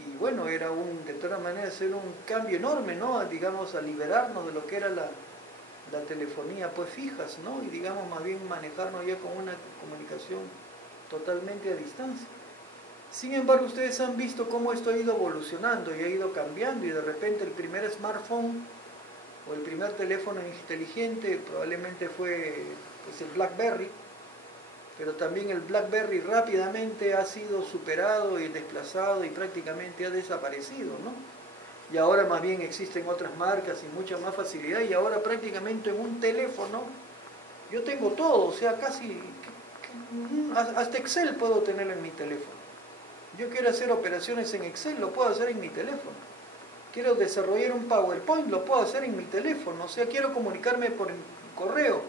Y bueno, era de todas maneras era un cambio enorme, ¿no? Digamos, a liberarnos de lo que era la telefonía pues fijas, ¿no? Y digamos más bien manejarnos ya con una comunicación totalmente a distancia. Sin embargo, ustedes han visto cómo esto ha ido evolucionando y ha ido cambiando, y de repente el primer smartphone o el primer teléfono inteligente probablemente fue pues, el BlackBerry, pero también el BlackBerry rápidamente ha sido superado y desplazado y prácticamente ha desaparecido, ¿no? Y ahora más bien existen otras marcas y mucha más facilidad, y ahora prácticamente en un teléfono yo tengo todo, o sea, casi hasta Excel puedo tenerlo en mi teléfono. Yo quiero hacer operaciones en Excel, lo puedo hacer en mi teléfono. Quiero desarrollar un PowerPoint, lo puedo hacer en mi teléfono. O sea, quiero comunicarme por correo,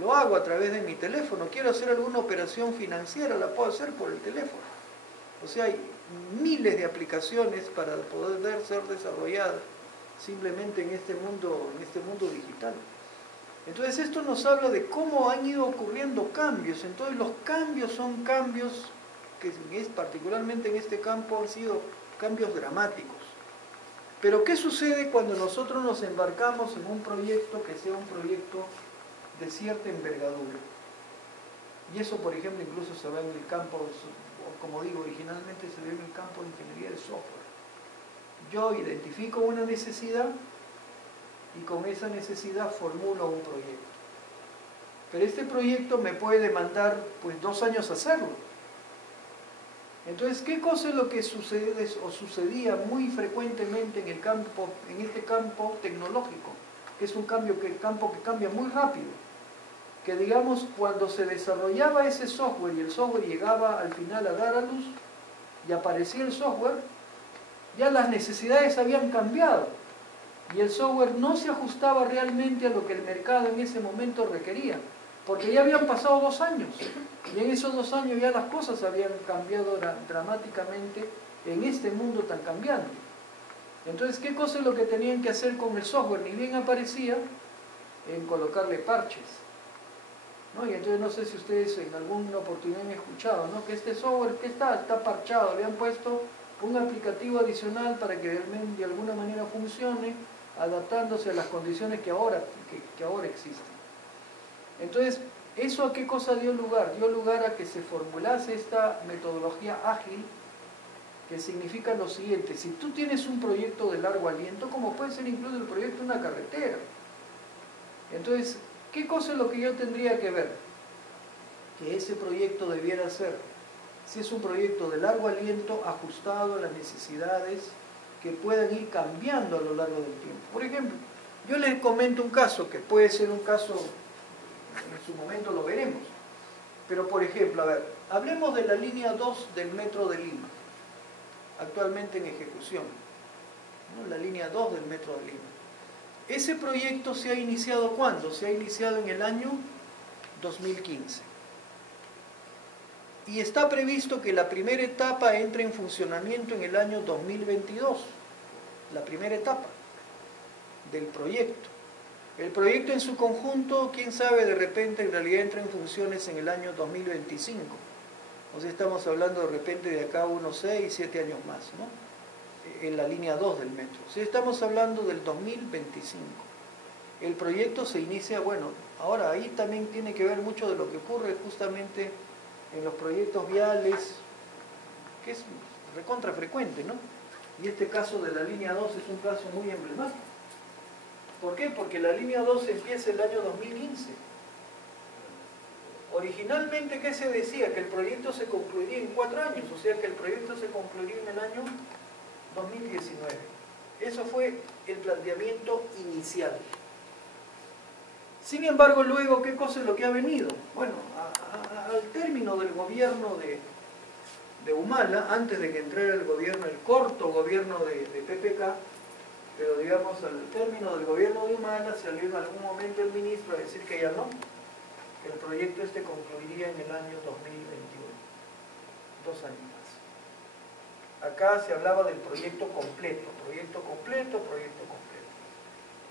lo hago a través de mi teléfono. Quiero hacer alguna operación financiera, la puedo hacer por el teléfono. O sea, hay miles de aplicaciones para poder ser desarrolladas simplemente en este mundo digital. Entonces esto nos habla de cómo han ido ocurriendo cambios. Entonces los cambios son cambios que particularmente en este campo han sido cambios dramáticos. Pero ¿qué sucede cuando nosotros nos embarcamos en un proyecto que sea un proyecto de cierta envergadura? Y eso, por ejemplo, incluso se ve en el campo, como digo, originalmente se ve en el campo de ingeniería de software. Yo identifico una necesidad y con esa necesidad formulo un proyecto. Pero este proyecto me puede demandar pues 2 años hacerlo. Entonces, ¿qué cosa es lo que sucede o sucedía muy frecuentemente en este campo tecnológico? Que es un campo que cambia muy rápido. Que digamos, cuando se desarrollaba ese software y el software llegaba al final a dar a luz y aparecía el software, ya las necesidades habían cambiado y el software no se ajustaba realmente a lo que el mercado en ese momento requería, porque ya habían pasado 2 años y en esos 2 años ya las cosas habían cambiado dramáticamente en este mundo tan cambiante. Entonces, ¿qué cosa es lo que tenían que hacer con el software? Ni bien aparecía, en colocarle parches, ¿no? Y entonces no sé si ustedes en alguna oportunidad han escuchado, ¿no? Que este software que está parchado, le han puesto un aplicativo adicional para que de alguna manera funcione, adaptándose a las condiciones que ahora existen. Entonces, ¿eso a qué cosa dio lugar? Dio lugar a que se formulase esta metodología ágil, que significa lo siguiente: si tú tienes un proyecto de largo aliento, como puede ser incluso el proyecto de una carretera, entonces, ¿qué cosa es lo que yo tendría que ver? Que ese proyecto debiera ser, si es un proyecto de largo aliento, ajustado a las necesidades que puedan ir cambiando a lo largo del tiempo. Por ejemplo, yo les comento un caso, que puede ser un caso, en su momento lo veremos, pero por ejemplo, a ver, hablemos de la línea 2 del Metro de Lima, actualmente en ejecución, ¿no? La línea 2 del Metro de Lima. Ese proyecto se ha iniciado ¿cuándo? Se ha iniciado en el año 2015. Y está previsto que la primera etapa entre en funcionamiento en el año 2022. La primera etapa del proyecto. El proyecto en su conjunto, quién sabe, de repente en realidad entra en funciones en el año 2025. O sea, estamos hablando de repente de acá unos 6, 7 años más, ¿no? En la línea 2 del metro. O sea, estamos hablando del 2025. El proyecto se inicia, bueno, ahora ahí también tiene que ver mucho de lo que ocurre justamente en los proyectos viales, que es recontra frecuente, ¿no? Y este caso de la línea 2 es un caso muy emblemático. ¿Por qué? Porque la línea 2 empieza el año 2015. Originalmente, ¿qué se decía? Que el proyecto se concluiría en 4 años, o sea que el proyecto se concluiría en el año 2019. Eso fue el planteamiento inicial. Sin embargo, luego, ¿qué cosa es lo que ha venido? Bueno, al término del gobierno de Humala, antes de que entrara el gobierno, el corto gobierno de PPK, pero digamos al término del gobierno de Humala, salió en algún momento el ministro a decir que ya no, que el proyecto este concluiría en el año 2021, 2 años más. Acá se hablaba del proyecto completo, proyecto completo, proyecto completo.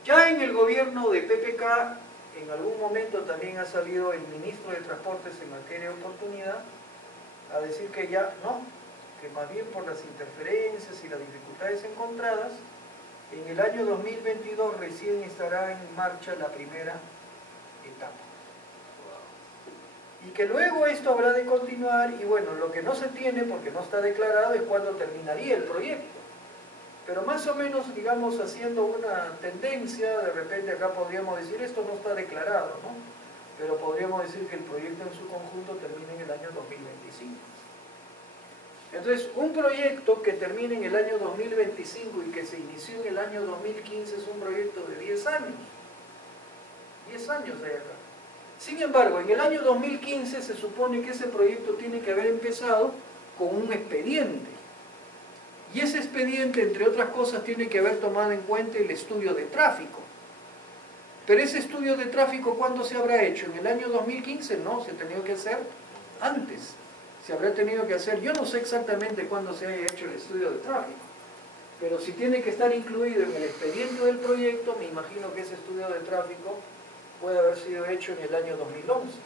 Ya en el gobierno de PPK, en algún momento también ha salido el ministro de Transportes en aquella oportunidad a decir que ya no, que más bien por las interferencias y las dificultades encontradas, en el año 2022 recién estará en marcha la primera etapa. Y que luego esto habrá de continuar, y bueno, lo que no se tiene, porque no está declarado, es cuándo terminaría el proyecto. Pero más o menos, digamos, haciendo una tendencia, de repente acá podríamos decir, esto no está declarado, ¿no? Pero podríamos decir que el proyecto en su conjunto termina en el año 2025. Entonces, un proyecto que termine en el año 2025 y que se inició en el año 2015 es un proyecto de 10 años. 10 años hay acá. Sin embargo, en el año 2015 se supone que ese proyecto tiene que haber empezado con un expediente. Y ese expediente, entre otras cosas, tiene que haber tomado en cuenta el estudio de tráfico. Pero ese estudio de tráfico, ¿cuándo se habrá hecho? ¿En el año 2015? No, se ha tenido que hacer antes. Se habrá tenido que hacer, yo no sé exactamente cuándo se haya hecho el estudio de tráfico, pero si tiene que estar incluido en el expediente del proyecto, me imagino que ese estudio de tráfico puede haber sido hecho en el año 2011.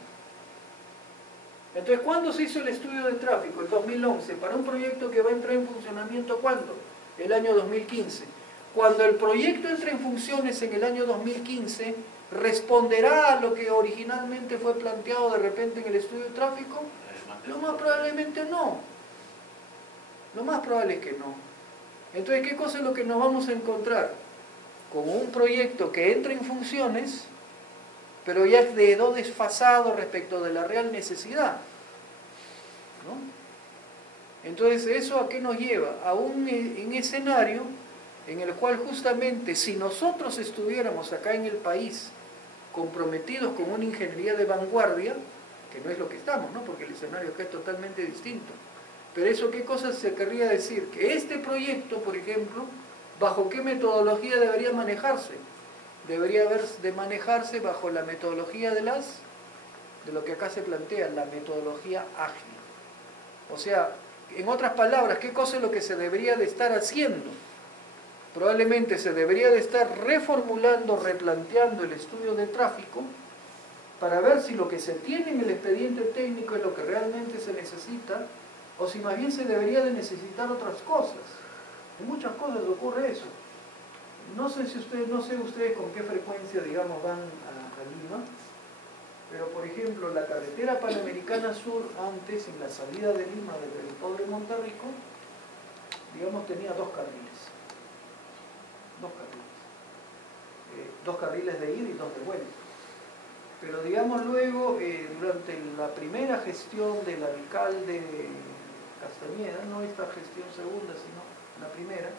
Entonces, ¿cuándo se hizo el estudio de tráfico? El 2011. Para un proyecto que va a entrar en funcionamiento, ¿cuándo? El año 2015. Cuando el proyecto entre en funciones en el año 2015, ¿responderá a lo que originalmente fue planteado de repente en el estudio de tráfico? Lo más probablemente no. Lo más probable es que no. Entonces, ¿qué cosa es lo que nos vamos a encontrar? Con un proyecto que entra en funciones, pero ya quedó desfasado respecto de la real necesidad, ¿no? Entonces, ¿eso a qué nos lleva? A un escenario en el cual justamente si nosotros estuviéramos acá en el país comprometidos con una ingeniería de vanguardia, que no es lo que estamos, ¿no? Porque el escenario acá es totalmente distinto. Pero eso, ¿qué cosa se querría decir? Que este proyecto, por ejemplo, ¿bajo qué metodología debería manejarse? Debería de manejarse bajo la metodología de lo que acá se plantea, la metodología ágil. O sea, en otras palabras, ¿qué cosa es lo que se debería de estar haciendo? Probablemente se debería de estar reformulando, replanteando el estudio de tráfico para ver si lo que se tiene en el expediente técnico es lo que realmente se necesita o si más bien se debería de necesitar otras cosas. En muchas cosas ocurre eso. No sé ustedes con qué frecuencia, digamos, van a Lima, pero por ejemplo, la carretera Panamericana Sur, antes, en la salida de Lima, desde el Pobre Monterrico, digamos, tenía 2 carriles. 2 carriles. 2 carriles de ida y 2 de vuelta. Pero digamos luego, durante la primera gestión del alcalde Castañeda, no esta gestión segunda, sino la primera,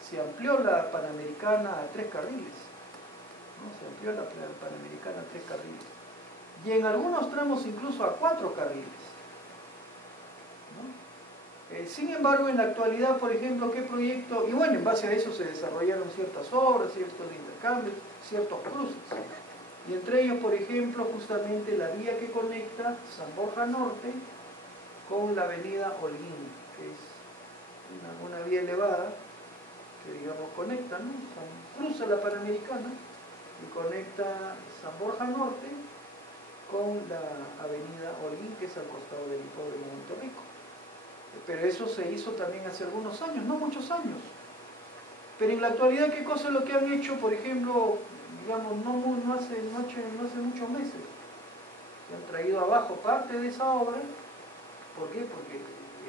se amplió la Panamericana a 3 carriles, ¿no? Se amplió la Panamericana a 3 carriles. Y en algunos tramos incluso a 4 carriles, ¿no? Sin embargo, en la actualidad, por ejemplo, ¿qué proyecto? Y bueno, en base a eso se desarrollaron ciertas obras, ciertos intercambios, ciertos cruces. Y entre ellos, por ejemplo, justamente la vía que conecta San Borja Norte con la avenida Holguín, que es una vía elevada que, digamos, conecta, ¿no? Cruza la Panamericana y conecta San Borja Norte con la avenida Holguín, que es al costado del Hipódromo de Monterrico. Pero eso se hizo también hace algunos años, no muchos años. Pero en la actualidad, ¿qué cosa es lo que han hecho, por ejemplo, digamos, no hace muchos meses? Se han traído abajo parte de esa obra. ¿Por qué? Porque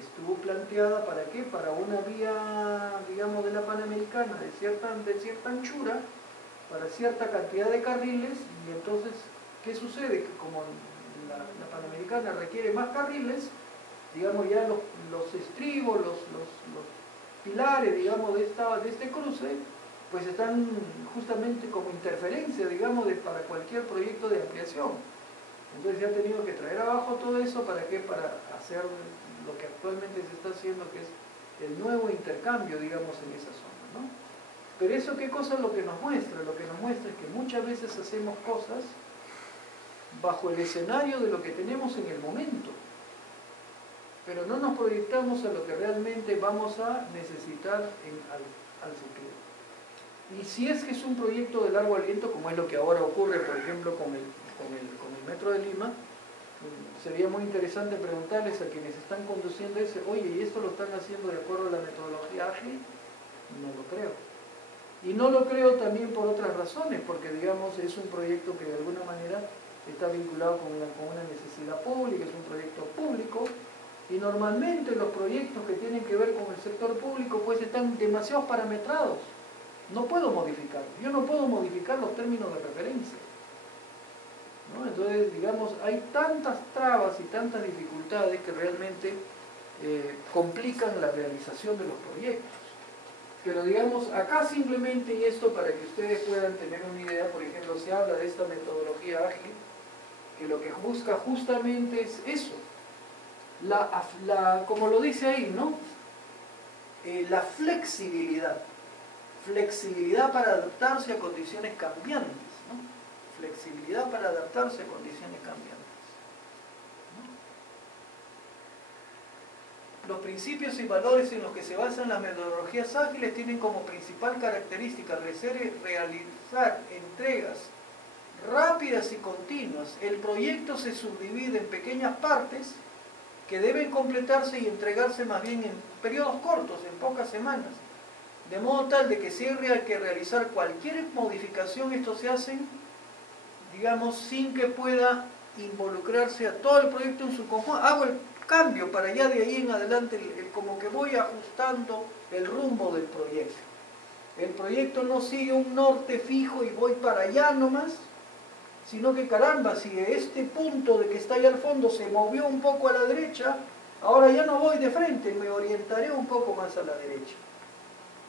estuvo planteada, ¿para qué? Para una vía, digamos, de la Panamericana de cierta anchura, para cierta cantidad de carriles, y entonces, ¿qué sucede? Que como la Panamericana requiere más carriles, digamos ya los estribos, los pilares, digamos, de este cruce, pues están justamente como interferencia, digamos, para cualquier proyecto de ampliación. Entonces se ha tenido que traer abajo todo eso, ¿para qué? Para hacer lo que actualmente se está haciendo, que es el nuevo intercambio, digamos, en esa zona, ¿no? Pero eso, ¿qué cosa es lo que nos muestra? Lo que nos muestra es que muchas veces hacemos cosas bajo el escenario de lo que tenemos en el momento, pero no nos proyectamos a lo que realmente vamos a necesitar al futuro. Y si es que es un proyecto de largo aliento, como es lo que ahora ocurre, por ejemplo, con el Metro de Lima, sería muy interesante preguntarles a quienes están conduciendo ese, oye, ¿y esto lo están haciendo de acuerdo a la metodología ágil? No lo creo. Y no lo creo también por otras razones, porque digamos es un proyecto que de alguna manera está vinculado con una necesidad pública, es un proyecto público, y normalmente los proyectos que tienen que ver con el sector público pues están demasiado parametrados. No puedo modificarlos, yo no puedo modificar los términos de referencia, ¿no? Entonces, digamos, hay tantas trabas y tantas dificultades que realmente complican la realización de los proyectos. Pero digamos, acá simplemente, y esto para que ustedes puedan tener una idea, por ejemplo, se habla de esta metodología ágil, que lo que busca justamente es eso, como lo dice ahí, ¿no? La flexibilidad para adaptarse a condiciones cambiantes, ¿no? Flexibilidad para adaptarse a condiciones cambiantes, ¿no? Los principios y valores en los que se basan las metodologías ágiles tienen como principal característica realizar entregas rápidas y continuas. El proyecto se subdivide en pequeñas partes que deben completarse y entregarse más bien en periodos cortos, en pocas semanas, de modo tal de que si hay que realizar cualquier modificación, esto se hace, digamos, sin que pueda involucrarse a todo el proyecto en su conjunto. Hago el cambio para allá de ahí en adelante, como que voy ajustando el rumbo del proyecto. El proyecto no sigue un norte fijo y voy para allá nomás, sino que caramba, si este punto de que está allá al fondo se movió un poco a la derecha, ahora ya no voy de frente, me orientaré un poco más a la derecha.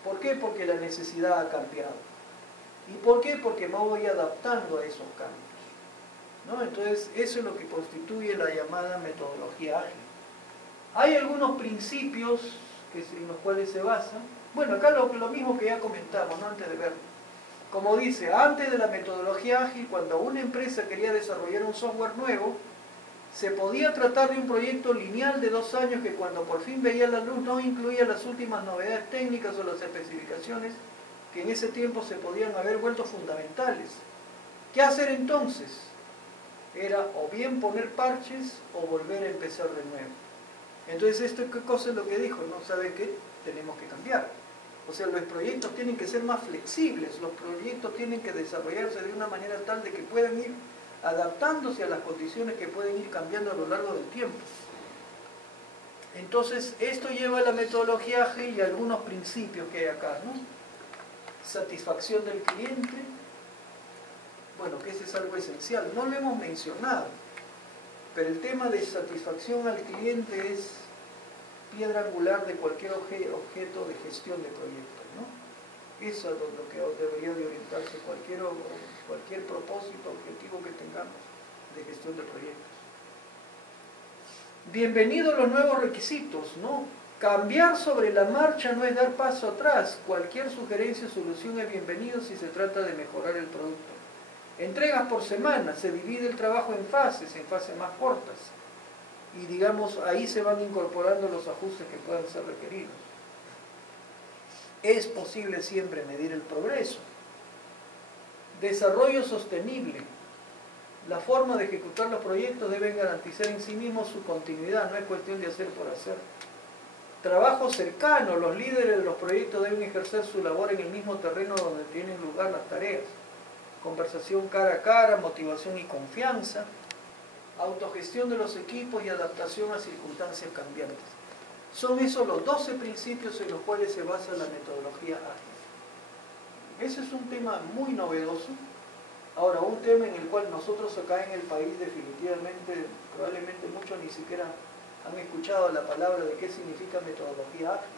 ¿Por qué? Porque la necesidad ha cambiado. ¿Y por qué? Porque me voy adaptando a esos cambios, ¿no? Entonces, eso es lo que constituye la llamada metodología ágil. Hay algunos principios en los cuales se basa. Bueno, acá lo mismo que ya comentamos, ¿no? Antes de verlo. Como dice, antes de la metodología ágil, cuando una empresa quería desarrollar un software nuevo, se podía tratar de un proyecto lineal de 2 años que cuando por fin veía la luz no incluía las últimas novedades técnicas o las especificaciones que en ese tiempo se podían haber vuelto fundamentales. ¿Qué hacer entonces? Era o bien poner parches o volver a empezar de nuevo. Entonces, ¿esto qué cosa es lo que dijo? ¿No sabe qué? Tenemos que cambiar. O sea, los proyectos tienen que ser más flexibles, los proyectos tienen que desarrollarse de una manera tal de que puedan ir adaptándose a las condiciones que pueden ir cambiando a lo largo del tiempo. Entonces, esto lleva a la metodología ágil y a algunos principios que hay acá, ¿no? Satisfacción del cliente, bueno, que ese es algo esencial, no lo hemos mencionado, pero el tema de satisfacción al cliente es piedra angular de cualquier objeto de gestión de proyectos, ¿no? Eso es lo que debería de orientarse cualquier propósito, objetivo que tengamos de gestión de proyectos. Bienvenidos los nuevos requisitos, ¿no? Cambiar sobre la marcha no es dar paso atrás. Cualquier sugerencia o solución es bienvenido si se trata de mejorar el producto. Entregas por semana, se divide el trabajo en fases más cortas. Y digamos, ahí se van incorporando los ajustes que puedan ser requeridos. Es posible siempre medir el progreso. Desarrollo sostenible. La forma de ejecutar los proyectos debe garantizar en sí mismo su continuidad, no es cuestión de hacer por hacer. Trabajo cercano. Los líderes de los proyectos deben ejercer su labor en el mismo terreno donde tienen lugar las tareas. Conversación cara a cara, motivación y confianza. Autogestión de los equipos y adaptación a circunstancias cambiantes. Son esos los 12 principios en los cuales se basa la metodología ágil. Ese es un tema muy novedoso, Ahora, un tema en el cual nosotros acá en el país definitivamente, probablemente muchos ni siquiera han escuchado la palabra de qué significa metodología ágil,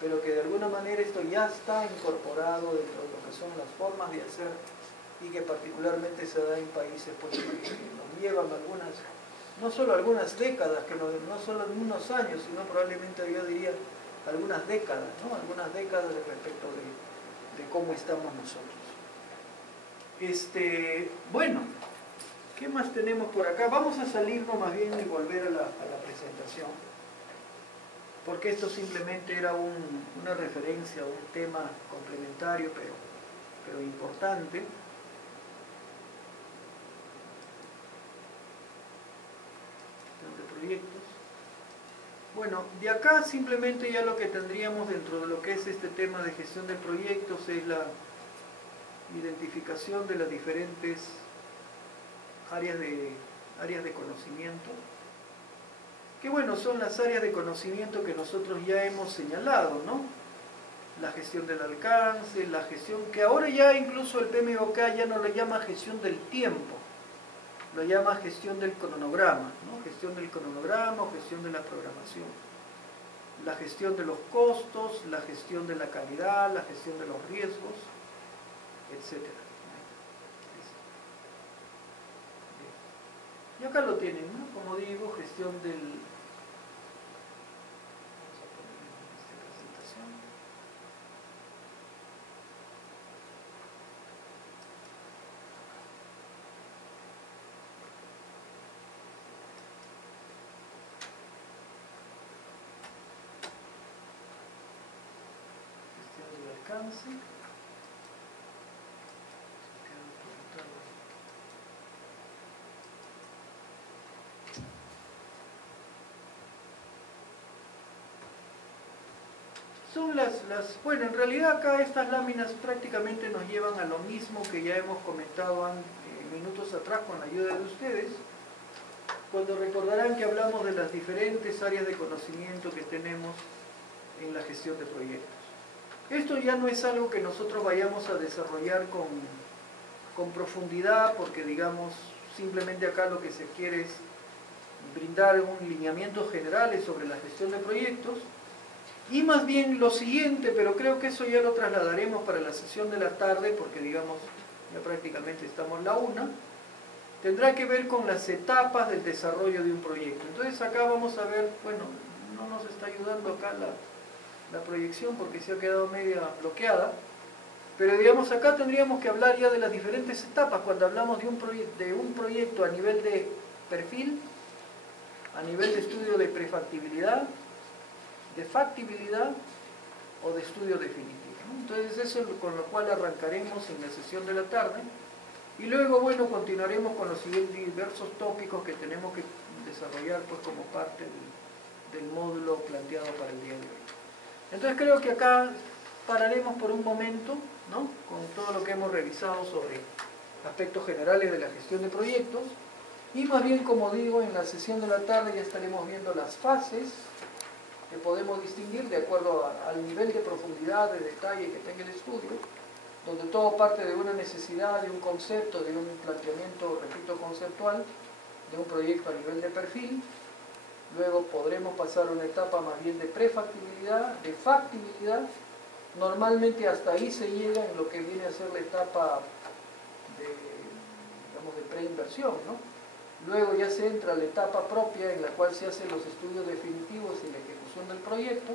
pero que de alguna manera esto ya está incorporado dentro de lo que son las formas de hacer y que particularmente se da en países pues, que nos llevan algunas, no solo algunas décadas, que no solo unos años, sino probablemente yo diría algunas décadas, ¿no? Algunas décadas respecto de cómo estamos nosotros. Bueno, ¿qué más tenemos por acá? Vamos a salirnos más bien y volver a la presentación, porque esto simplemente era una referencia a un tema complementario, pero importante. De proyectos. Bueno, de acá simplemente ya lo que tendríamos dentro de lo que es este tema de gestión de proyectos es la identificación de las diferentes áreas de conocimiento, que bueno, son las áreas de conocimiento que nosotros ya hemos señalado, ¿no? La gestión del alcance, la gestión, que ahora ya incluso el PMBOK ya no lo llama gestión del tiempo, lo llama gestión del cronograma, ¿no? Gestión del cronograma o gestión de la programación. La gestión de los costos, la gestión de la calidad, la gestión de los riesgos, etc. Y acá lo tienen, ¿no? Como digo, gestión del... Vamos a poner en esta presentación. Gestión del alcance. Son bueno, en realidad acá estas láminas prácticamente nos llevan a lo mismo que ya hemos comentado minutos atrás con la ayuda de ustedes, cuando recordarán que hablamos de las diferentes áreas de conocimiento que tenemos en la gestión de proyectos. Esto ya no es algo que nosotros vayamos a desarrollar con profundidad, porque digamos, simplemente acá lo que se quiere es brindar un lineamiento general sobre la gestión de proyectos, y más bien lo siguiente, pero creo que eso ya lo trasladaremos para la sesión de la tarde, porque digamos, ya prácticamente estamos la una, tendrá que ver con las etapas del desarrollo de un proyecto. Entonces acá vamos a ver, bueno, no nos está ayudando acá la proyección porque se ha quedado media bloqueada, pero digamos acá tendríamos que hablar ya de las diferentes etapas cuando hablamos de un proyecto a nivel de perfil, a nivel de estudio de prefactibilidad, de factibilidad o de estudio definitivo, ¿no? Entonces eso es con lo cual arrancaremos en la sesión de la tarde y luego, bueno, continuaremos con los siguientes diversos tópicos que tenemos que desarrollar pues como parte del módulo planteado para el día de hoy. Entonces creo que acá pararemos por un momento, ¿no? Con todo lo que hemos revisado sobre aspectos generales de la gestión de proyectos y más bien, como digo, en la sesión de la tarde ya estaremos viendo las fases que podemos distinguir de acuerdo al nivel de profundidad, de detalle que tenga el estudio, donde todo parte de una necesidad, de un concepto, de un planteamiento, repito, conceptual, de un proyecto a nivel de perfil. Luego podremos pasar a una etapa más bien de prefactibilidad, de factibilidad. Normalmente hasta ahí se llega en lo que viene a ser la etapa de preinversión, ¿no? Luego ya se entra a la etapa propia en la cual se hacen los estudios definitivos y la ejecución del proyecto,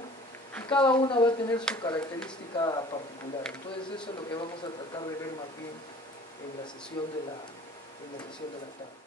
y cada una va a tener su característica particular. Entonces eso es lo que vamos a tratar de ver más bien en la sesión de la tarde.